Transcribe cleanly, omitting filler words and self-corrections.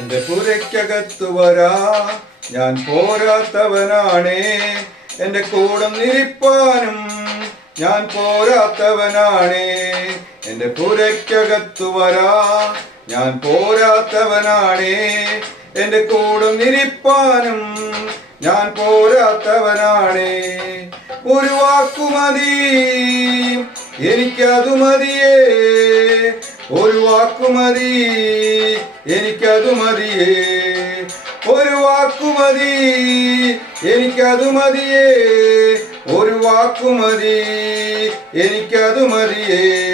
എന്റെ പുരയ്ക്കകത്തു വരാ ഞാൻ പോരാത്തവനാണേ. എന്റെ കൂടെ നിരിപ്പാനും ഞാൻ പോരാത്തവനാണേ. എന്റെ പുരയ്ക്കകത്തു വരാ ഞാൻ പോരാത്തവനാണേ. എന്റെ കൂടെ നിരിപ്പാനും ഞാൻ പോരാത്തവനാണേ. ഒരു വാക്കുമതി എനിക്കതു മതിയേ. ഒരു വാക്കുമതി എനിക്കതു മതിയേ. ഒരു വാക്കുമതി എനിക്കതു മതിയേ. ഒരു വാക്കുമതി എനിക്കതു മതിയേ.